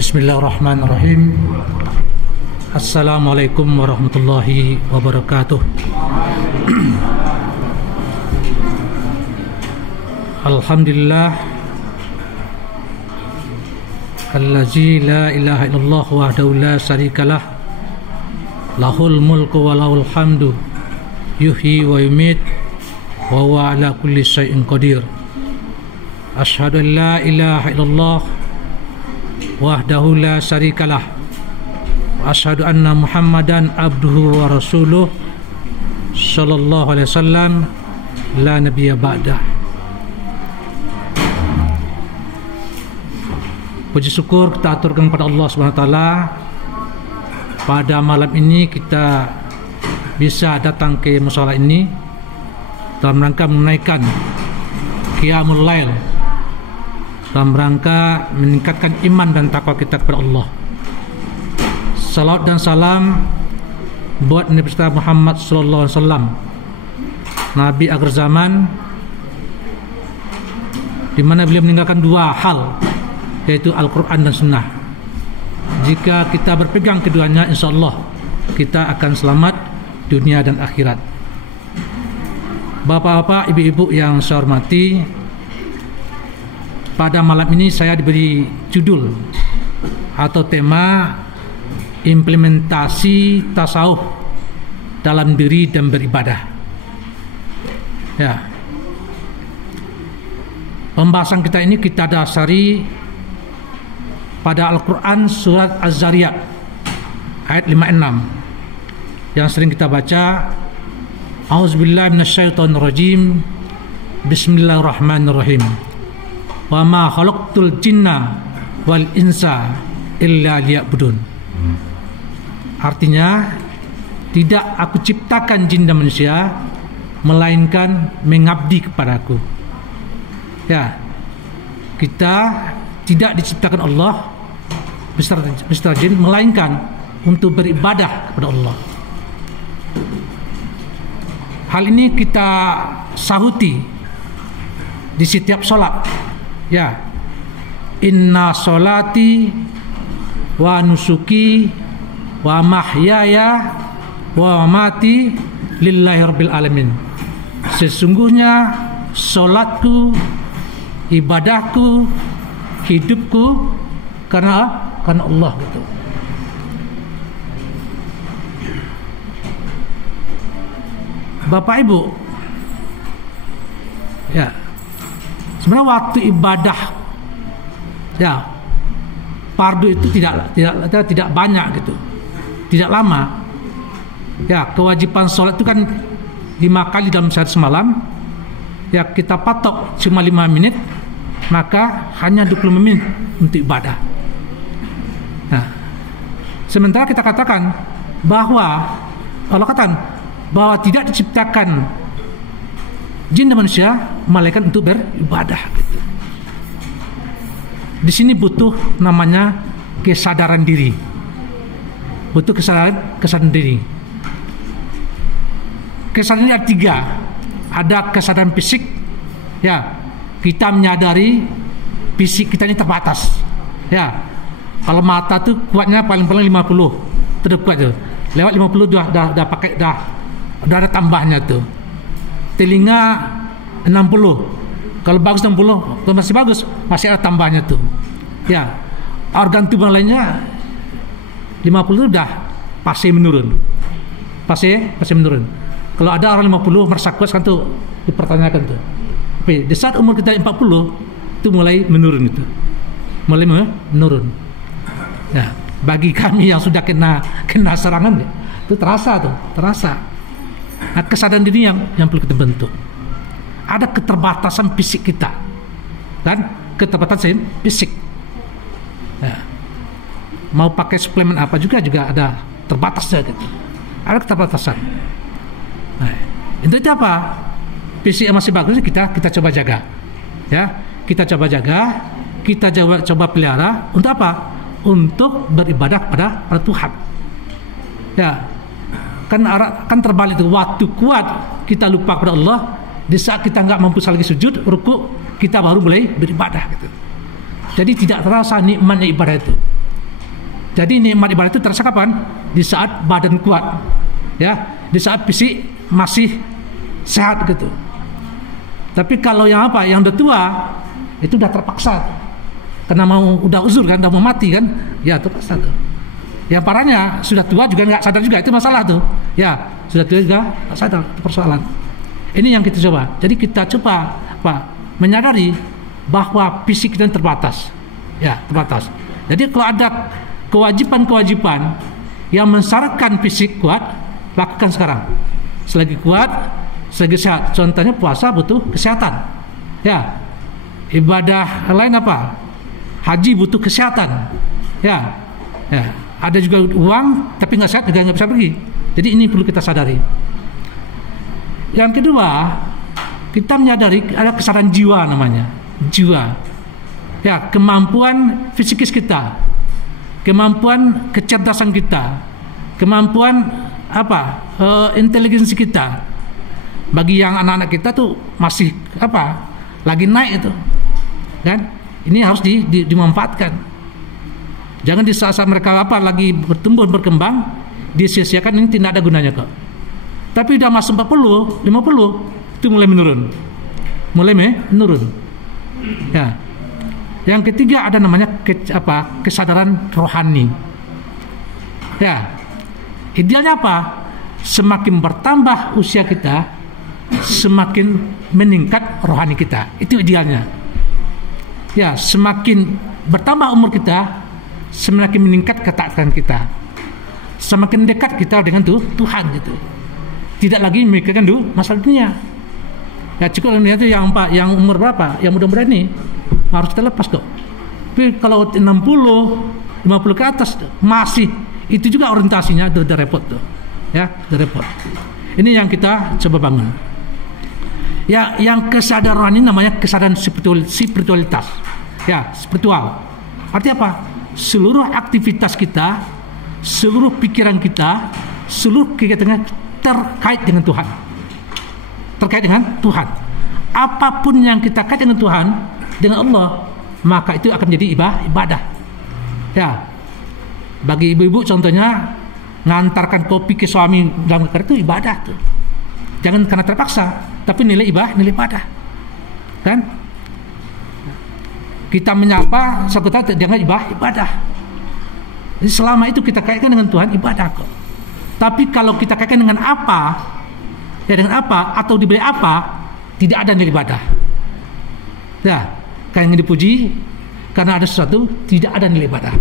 Bismillahirrahmanirrahim. Assalamualaikum warahmatullahi wabarakatuh. Alhamdulillah allazi la ilaha illallah wahdahu la syarikalah lahul mulku wa lahul hamdu yuhyi wa yumit wa huwa ala kulli syai'in qadir. Asyhadu an la ilaha illallah wahdahu la syarikalah wa asyhadu anna Muhammadan abduhu wa rasuluh sallallahu alaihi wasallam la nabiyya ba'dah. Puji syukur kita aturkan kepada Allah Subhanahu wa taala. Pada malam ini kita bisa datang ke musala ini dalam rangka menunaikan qiyamul lail, dalam rangka meningkatkan iman dan takwa kita kepada Allah. Salawat dan salam buat Nabi kita Muhammad sallallahu alaihi wasallam, Nabi akhir zaman, di mana beliau meninggalkan dua hal, yaitu Al-Quran dan Sunnah. Jika kita berpegang keduanya, insya Allah kita akan selamat dunia dan akhirat. Bapak-bapak, ibu-ibu yang saya hormati, pada malam ini saya diberi judul atau tema implementasi tasawuf dalam diri dan beribadah. Ya. Pembahasan kita ini kita dasari pada Al-Quran surat Az-Zariyat ayat 56 yang sering kita baca. A'udzubillahi minasyaitonirrajim. Bismillahirrahmanirrahim. Wa ma khalaqtul jinna wal insa illa liya'budun. Artinya, tidak aku ciptakan jin dan manusia melainkan mengabdi kepadaku. Ya, kita tidak diciptakan Allah beserta jin melainkan untuk beribadah kepada Allah. Hal ini kita sahuti di setiap sholat. Ya, inna sholati wa nusuki wa mahyaya wa mati lillahi rabbil alamin. Sesungguhnya sholatku, ibadahku, hidupku karena Allah gitu. Bapak Ibu, ya, sebenarnya waktu ibadah, ya, fardu itu tidak banyak gitu, tidak lama. Ya, kewajiban sholat itu kan 5 kali dalam sehari semalam. Ya, kita patok cuma 5 menit, maka hanya 20 menit untuk ibadah. Nah, sementara kita katakan bahwa Allah katakan bahwa tidak diciptakan jin dan manusia malaikat untuk beribadah. Di sini butuh namanya kesadaran diri. Butuh kesadaran diri. Kesadaran ini ada 3. Ada kesadaran fisik. Ya, kita menyadari fisik kita ini terbatas. Ya, kalau mata tuh kuatnya paling-paling 50, terkuat tuh. Lewat 50 dah pakai dah ada tambahnya tuh. Telinga 60, kalau bagus 60, kalau masih bagus masih ada tambahnya tuh. Ya, organ tubuh lainnya 50 udah pasti menurun. Pasti menurun. Kalau ada orang 50 merasa kuat kan tuh dipertanyakan tuh. Tapi di saat umur kita 40 itu mulai menurun itu. Mulai menurun. Ya, bagi kami yang sudah kena serangan itu terasa. Nah, kesadaran diri yang perlu kita bentuk. Ada keterbatasan fisik kita dan keterbatasan fisik. Ya. Mau pakai suplemen apa juga ada terbatasnya gitu. Ada keterbatasan. Nah, itu apa? Fisik yang masih bagus kita coba jaga. Ya, kita coba jaga, kita coba pelihara untuk apa? Untuk beribadah pada Tuhan. Ya. Kan terbalik itu, waktu kuat kita lupa kepada Allah, di saat kita nggak mampu lagi sujud, ruku, kita baru mulai beribadah gitu. Jadi tidak terasa nikmatnya ibadah itu. Jadi nikmat ibadah itu terasa kapan? Di saat badan kuat, ya, di saat fisik masih sehat gitu. Tapi kalau yang apa? Yang udah tua itu udah terpaksa, karena udah uzur kan, udah mau mati kan, ya terpaksa tuh. Yang parahnya sudah tua juga nggak sadar juga, itu masalah tuh. Ya, sudah tua juga nggak sadar, itu persoalan. Ini yang kita coba. Jadi kita coba menyadari bahwa fisik kita terbatas, ya terbatas. Jadi kalau ada kewajiban-kewajiban yang mensyaratkan fisik kuat, lakukan sekarang. Selagi kuat, selagi sehat. Contohnya puasa butuh kesehatan. Ya. Ibadah lain apa? Haji butuh kesehatan. Ya. Ya. Ada juga uang tapi nggak sehat juga nggak bisa pergi. Jadi ini perlu kita sadari. Yang kedua, kita menyadari ada kesadaran jiwa namanya. Jiwa. Ya, kemampuan fisikis kita, kemampuan kecerdasan kita, kemampuan inteligensi kita. Bagi yang anak-anak kita tuh masih lagi naik itu, kan? Ini harus dimanfaatkan. Jangan di saat mereka lagi bertumbuh berkembang disia-siakan, ini tidak ada gunanya kok. Tapi udah masuk 40, 50 itu mulai menurun. Ya. Yang ketiga ada namanya kesadaran rohani. Ya. Idealnya apa? Semakin bertambah usia kita, semakin meningkat rohani kita. Itu idealnya. Ya, semakin bertambah umur kita, semakin meningkat ketaatan kita. Semakin dekat kita dengan Tuhan gitu. Tidak lagi memikirkan masalah dunia. Ya cukup dunia itu yang umur berapa? Yang muda-muda ini harus kita lepas kok. Tapi kalau 60, 50 ke atas masih itu juga orientasinya udah repot tuh. Ya, udah repot. Ini yang kita coba bangun. Ya, yang kesadaran ini namanya kesadaran spiritualitas. Ya, spiritual. Artinya apa? Seluruh aktivitas kita, seluruh pikiran kita, seluruh kegiatan terkait dengan Tuhan. Terkait dengan Tuhan. Apapun yang kita kait dengan Tuhan, dengan Allah, maka itu akan menjadi ibadah. Ya. Bagi ibu-ibu contohnya ngantarkan kopi ke suami dalam kerja itu ibadah tuh. Jangan karena terpaksa, tapi nilai ibadah. Kan? Kita menyapa sekitar dengan ibadah. Jadi selama itu kita kaitkan dengan Tuhan, ibadah kok. Tapi kalau kita kaitkan dengan apa atau diberi apa, tidak ada nilai ibadah. Ya, kayak yang dipuji karena ada sesuatu, tidak ada nilai ibadah.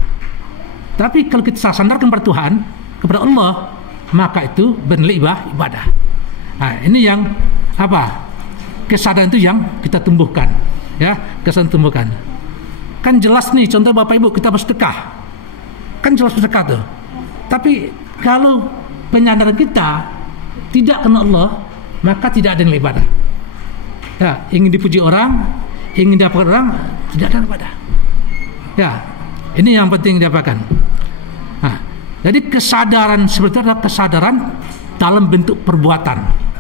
Tapi kalau kita sandarkan kepada Tuhan, kepada Allah, maka itu bernilai ibadah. Nah, ini yang kesadaran itu yang kita tumbuhkan, ya, kesadaran tumbuhkan. Kan jelas nih, contoh Bapak Ibu kita bersedekah, kan jelas bersedekah tuh. Tapi kalau penyadaran kita tidak kena Allah, maka tidak ada nilai ibadah. Ya, ingin dipuji orang, ingin dapat orang, tidak ada ibadah. Ya, ini yang penting didapatkan. Nah, jadi kesadaran seperti itu adalah kesadaran dalam bentuk perbuatan.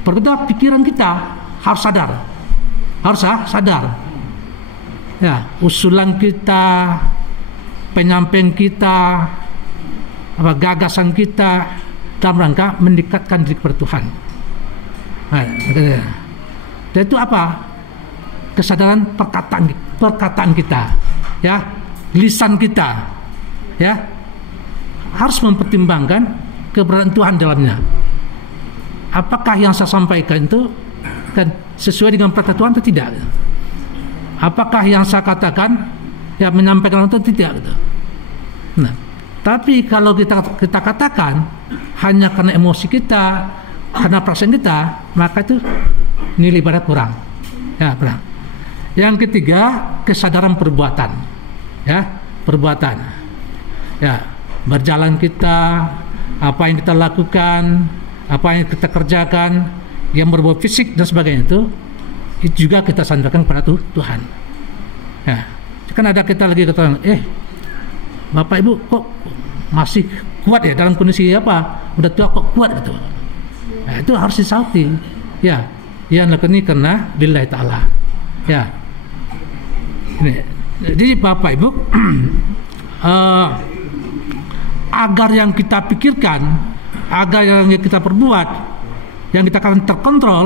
Perbuatan pikiran kita harus sadar. Ya, usulan kita, penyampaian kita, gagasan kita dalam rangka mendekatkan diri kepada Tuhan. Nah, dan itu kesadaran perkataan kita, ya, lisan kita, ya, harus mempertimbangkan keberadaan Tuhan dalamnya. Apakah yang saya sampaikan itu kan sesuai dengan perkataan Tuhan atau tidak? Apakah yang saya katakan menyampaikan itu tidak gitu. Nah, tapi kalau kita katakan hanya karena emosi kita, karena perasaan kita, maka itu nilai ibadah kurang. Ya, kurang. Yang ketiga, kesadaran perbuatan. Ya, perbuatan. Ya, berjalan kita, apa yang kita lakukan, apa yang kita kerjakan, yang berbau fisik dan sebagainya itu juga kita sandarkan kepada Tuhan. Ya, kan ada kita lagi kata, Bapak Ibu kok masih kuat ya dalam kondisi udah tua kok kuat gitu. Nah, itu harus disauti. Ya, yang lakukan ini karena lillahi ta'ala. Ya. Ini. Jadi Bapak Ibu agar yang kita pikirkan, agar yang kita perbuat, yang kita akan terkontrol,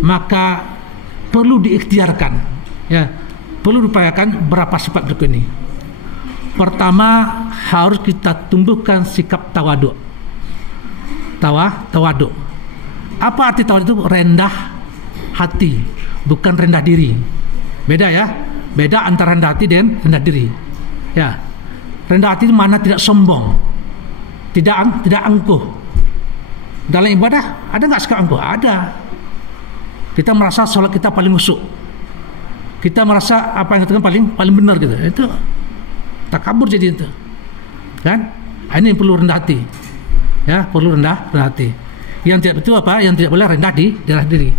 maka perlu diikhtiarkan, ya, perlu diupayakan berapa sifat berikut ini. Pertama, harus kita tumbuhkan sikap tawaduk. Tawaduk. Apa arti tawaduk itu? Rendah hati, bukan rendah diri. Beda ya, beda antara rendah hati dan rendah diri. Ya, rendah hati itu mana tidak sombong, tidak angkuh. Dalam ibadah ada nggak sikap angkuh? Ada. Kita merasa sholat kita paling khusyuk, kita merasa apa yang kita paling benar gitu. Itu takabur jadi itu, kan? Ini perlu rendah hati, ya, perlu rendah hati. Yang tidak betul apa? Yang tidak boleh rendah di dalam diri.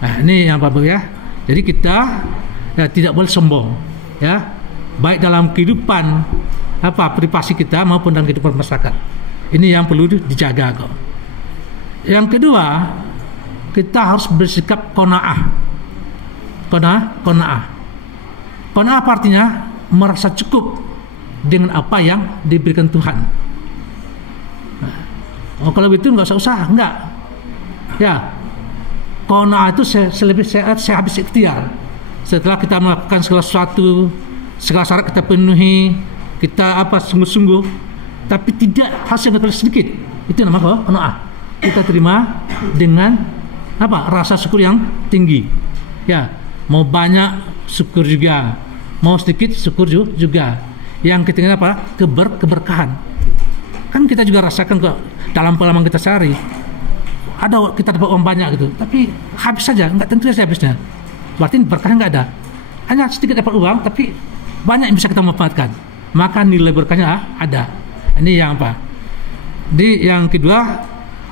Nah, ini yang apa ya? Jadi kita tidak boleh sombong, ya, baik dalam kehidupan privasi kita maupun dalam kehidupan masyarakat. Ini yang perlu dijaga kok. Yang kedua, kita harus bersikap qanaah. Qanaah apa artinya? Merasa cukup dengan apa yang diberikan Tuhan. Kalau begitu nggak usah, enggak. Ya, qanaah itu saya habis ikhtiar. Setelah kita melakukan segala sesuatu, segala syarat kita penuhi, kita sungguh-sungguh, tapi tidak hasil yang sedikit, itu namanya qanaah. Kita terima dengan rasa syukur yang tinggi. Ya, mau banyak syukur juga, mau sedikit syukur juga. Yang ketiga keberkahan. Kan kita juga rasakan kok dalam pengalaman kita sehari. Ada kita dapat uang banyak gitu, tapi habis saja, nggak tentu saja habisnya. Berarti berkahnya nggak ada. Hanya sedikit dapat uang, tapi banyak yang bisa kita manfaatkan. Maka nilai berkahnya ada. Ini yang yang kedua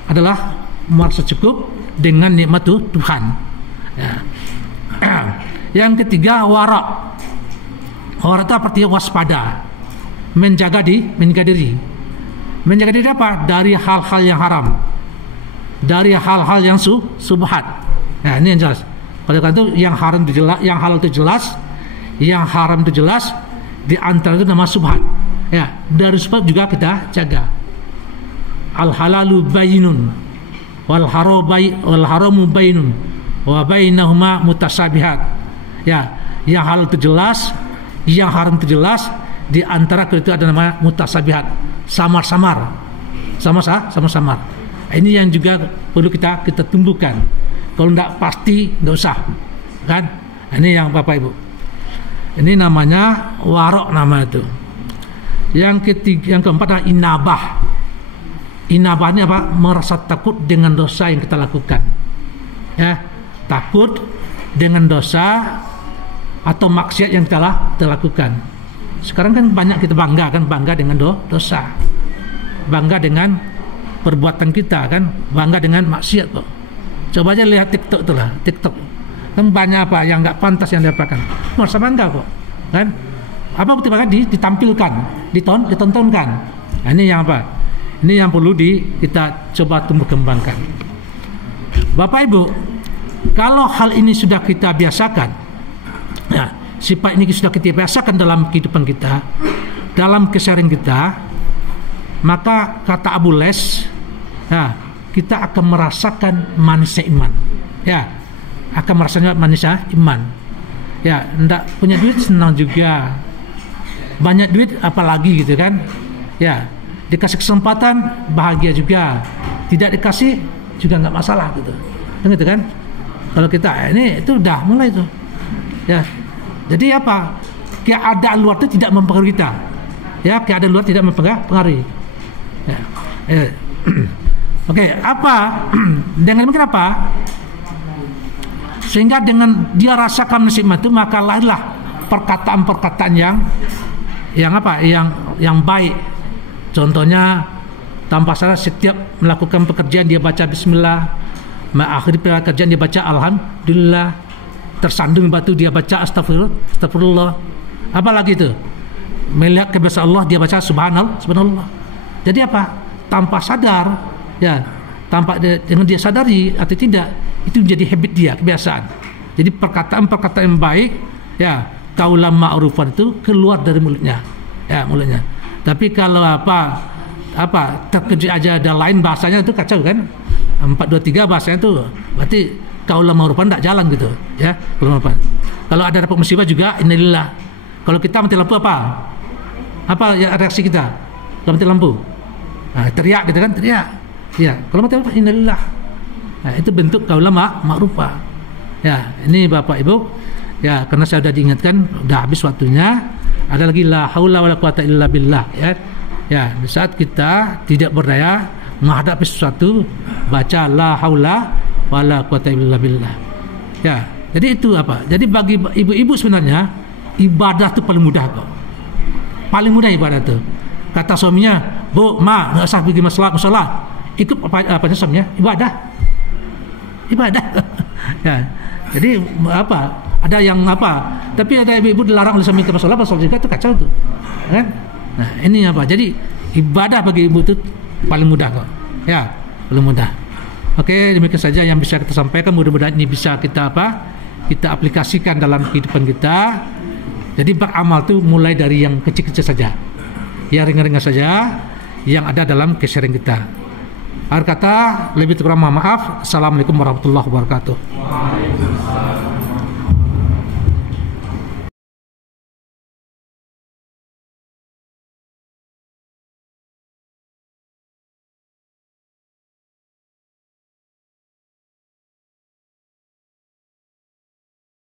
adalah merasa cukup dengan nikmat Tuhan. Ya. Yang ketiga, wara. Wara itu artinya waspada, menjaga diri. Menjaga diri apa? Dari hal-hal yang haram, dari hal-hal yang subhat. Nah, ini yang jelas. Oleh karena itu yang haram itu jelas, yang halal itu jelas, yang haram itu jelas. Di antara itu nama subhat. Ya, dari subhat juga kita jaga. Al halalu bayyinun wal haramu bainun wa bainahuma mutasabihat. Ya, yang halal itu jelas, yang haram itu jelas. Di antara itu ada nama mutasabihat, samar-samar. Ini yang juga perlu kita tumbuhkan. Kalau tidak pasti nggak usah, kan? Ini yang Bapak Ibu. Ini namanya warok nama itu. Yang keempat adalah inabah. Inabah ini apa? Merasa takut dengan dosa yang kita lakukan. Ya, takut dengan dosa atau maksiat yang kita lakukan. Sekarang kan banyak kita bangga dengan dosa, bangga dengan perbuatan kita, kan, bangga dengan maksiat kok. Coba aja lihat TikTok kan banyak yang nggak pantas yang diapakan, merasa bangga kok, kan? Apa bukti bangga? Ditampilkan, ditontonkan. Nah, ini yang Ini yang perlu kita coba tumbuh kembangkan. Bapak Ibu, kalau hal ini sudah kita biasakan, ya, sifat ini sudah kita biasakan dalam kehidupan kita, dalam keseharian kita, maka kata Abu Les, ya, kita akan merasakan manisnya iman. Ya, akan merasakan manisnya iman. Ya, enggak punya duit senang juga, banyak duit apalagi gitu kan. Ya, dikasih kesempatan bahagia juga, tidak dikasih juga nggak masalah gitu kan. Kalau kita ini itu udah mulai itu, ya. Jadi keadaan luar itu tidak mempengaruhi kita, ya, keadaan luar tidak mempengaruhi. Ya. Oke, dengan mungkin sehingga dengan dia rasakan nikmat itu, maka lahirlah perkataan-perkataan yang baik. Contohnya, tanpa salah setiap melakukan pekerjaan dia baca bismillah, mengakhiri pekerjaan dia baca alhamdulillah, tersandung batu dia baca astagfirullah. Apalagi itu, melihat kebesaran Allah dia baca subhanallah. Jadi tanpa sadar, ya, dengan dia sadari atau tidak, itu menjadi habit dia, kebiasaan. Jadi perkataan-perkataan yang baik, ya, kaulam ma'rufan itu keluar dari mulutnya. ya mulutnya. Tapi kalau terkejut aja ada lain bahasanya itu kacau kan. 423 bahasanya itu berarti kaulah ma'rufan tidak jalan gitu ya. Kalau ada dapat musibah juga innalillah. Kalau kita mati lampu apa ya reaksi kita kalau mati lampu? Nah, teriak gitu kan, teriak ya. Kalau mati lampu innalillah. Nah, itu bentuk kaulah ma'rufah ya. Ini Bapak Ibu ya, karena saya sudah diingatkan sudah habis waktunya. Ada lagi la haula wala quwata illa billah ya. Ya, di saat kita tidak berdaya menghadapi sesuatu, baca la haula wala quwata illa billah. Ya, jadi itu apa? Jadi bagi ibu-ibu sebenarnya ibadah itu paling mudah kok. Paling mudah ibadah itu. Kata suaminya, "Bu, Ma, enggak usah pergi musala. Ikut apa suaminya? Ibadah." Ibadah. Ya. Jadi apa? Ada yang apa? Tapi ada ibu-ibu dilarang oleh suami ke musala, pasal juga itu kacau tuh. Kan? Nah, ini apa? Jadi ibadah bagi ibu itu paling mudah kok. Ya, paling mudah. Oke, demikian saja yang bisa kita sampaikan. Mudah-mudahan ini bisa kita kita aplikasikan dalam kehidupan kita. Jadi beramal itu mulai dari yang kecil-kecil saja, yang ringan-ringan saja, yang ada dalam keseharian kita. Akhir kata, lebih kurang mohon maaf. Assalamualaikum warahmatullahi wabarakatuh.